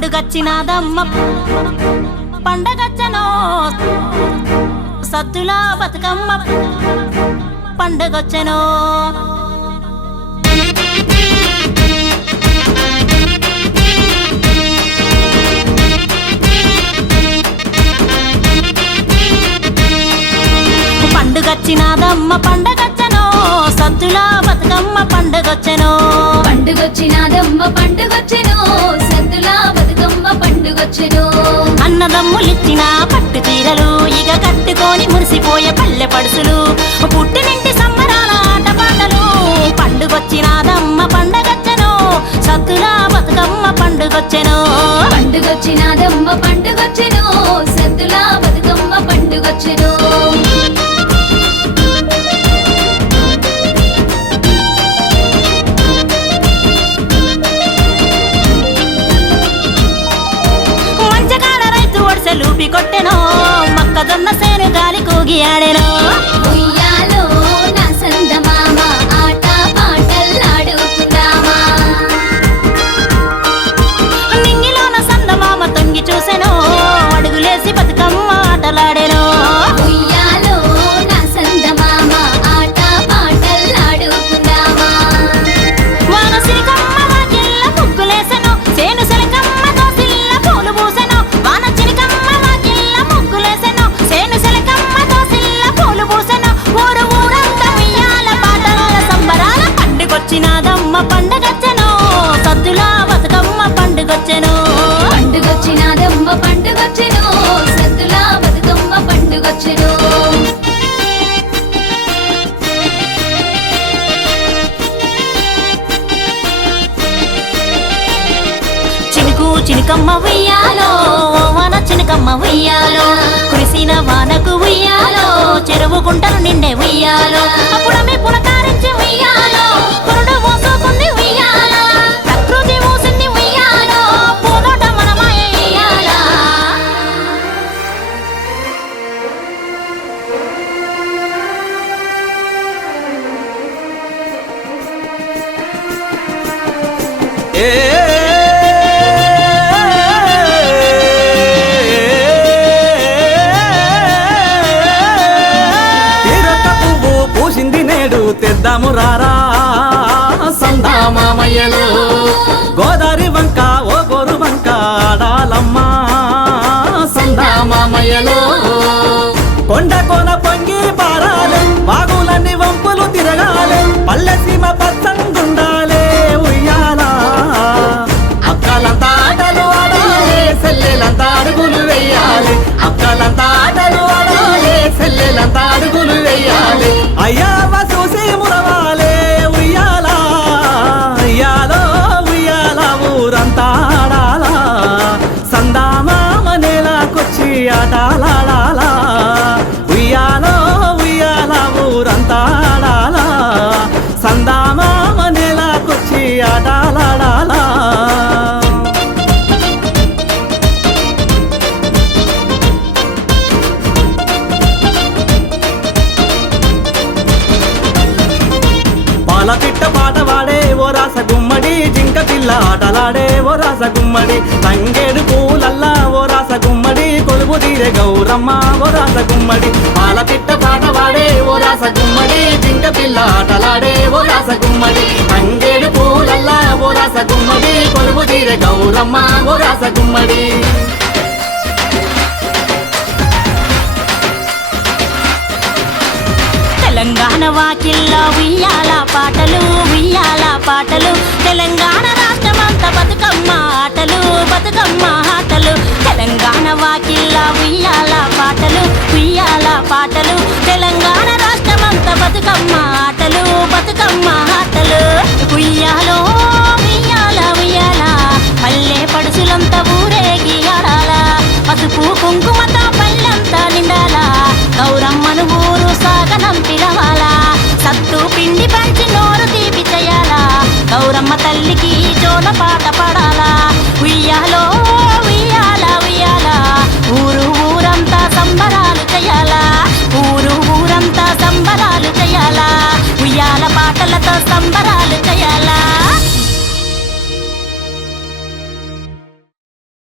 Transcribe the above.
పండుగచ్చినాదమ్మ పండగచ్చనో సద్దుల బతుకమ్మ పండగొచ్చెనో పండుగచ్చినాదమ్మ పండగచ్చనో సద్దుల బతుకమ్మ పండగొచ్చెనో పండుగొచ్చినాదమ్మ పండుగొచ్చెనో సద్దుల బతుకమ్మ పండుగొచ్చెనో అన్నదమ్ములిచ్చిన పట్టు చీరలు ఇక కట్టుకొని మురిసిపోయే పల్లె పడుసులు పుట్టినింటి సంబరాల ఆటపాటలు పండుగొచ్చినాదమ్మ పండగొచ్చెనో సద్దుల బతుకమ్మ పండుగొచ్చెనో పండుగొచ్చినాదమ్మ పండుగొచ్చెనో సద్దుల బతుకమ్మ పండుగొచ్చెనో లూపి కొట్టెనో మొక్కజొన్న సేను గాలి కూగి ఆడెనో ఉయ్యాలో నా సందమామ ఆట పాటలాడుకుందామా నింగిలోన సందమామ తొంగి చూసెనో అడుగులేసి బతుకమ్మ ఆటలాడెనో ఉయ్యాలో నా సందమామ ఆట పాటలాడుకుందామా వాన సిరికమ్మ వాకిళ్ళ ముగ్గులేసెనో సేను సెలకమ్మతో సిల్ల పూలు పూసెనో వాన చిరికమ్మ వాకిళ్ళ ముగ్గులేసెనో సేను సెలకమ్మతో సిల్ల పూలు పూసెనో ఊరు ఊరంతా ఉయ్యాల పాటల సంబరాల పండుగొచ్చినాదమ్మ పండుగొచ్చెనో సద్దుల బతుకమ్మ పండుగొచ్చెనో పండుగొచ్చినాదమ్మ పండుగొచ్చెనో సద్దుల బతుకమ్మ పండుగొచ్చెనో చినుకమ్మ ఉయ్యాలో వాన చినుకమ్మ ఉయ్యాలో కురిసిన వానకు ఉయ్యాలో చెరువు గుంటలు నిండే ఉయ్యాలో అప్పుడమే పులకారించి ఉయ్యాలో పురుడు మోసుకుంది ఉయ్యాలో ప్రకృతి మూసింది ఉయ్యాలో పూదోట మనమాయ ఉయ్యాలా తెద్దాము రారా సందామామయ్యలు గోదారి వంక ఓ గోరు వంక ఆడాలమ్మా సందామామయ్యలు కొండ కోన పొంగి పారాలే వాగులన్నీ వంపులు తిరగాలే పల్లె సీమ పచ్చంగుండాలే ఉయ్యాలా అక్కలంతా ఆటలు ఆడాలే సెల్లెలంతా అడుగులు వెయ్యాలి అక్కలంతా ఆటలు ఆడాలే సెల్లెలంతా అడుగులు వెయ్యాలి అయ్యావ చూసి మురవాలే ఉయ్యాలా ఉయ్యాలో ఉయ్యాల ఊరంతా ఆడాలా సందామామ నేలాకొచ్చి ఆటలాడాలా ఉయ్యాలో ఉయ్యాల ఊరంతా ఆడాలా సందామామ నేలాకొచ్చి ఆటలాడాలా పిట్ట పాట వాడే ఓ రాస గుమ్మడి జింక పిల్ల ఆటలాడే ఓ రాస గుమ్మడి తంగేడు పూలల్లా ఓ రాస గుమ్మడి కొలువు తీరే గౌరమ్మ ఓ రాస గుమ్మడి పాల పిట్ట పాట వాడే ఓ రాస గుమ్మడి జింక పిల్ల ఆటలాడే ఓ రాస గుమ్మడి తంగేడు పూలల్లా ఓ రాస గుమ్మడి కొలువు తీరే గౌరమ్మ ఓ రాస గుమ్మడి తెలంగాణ వాకిల్లో ఉయ్యాల పాటలు తెలంగాణ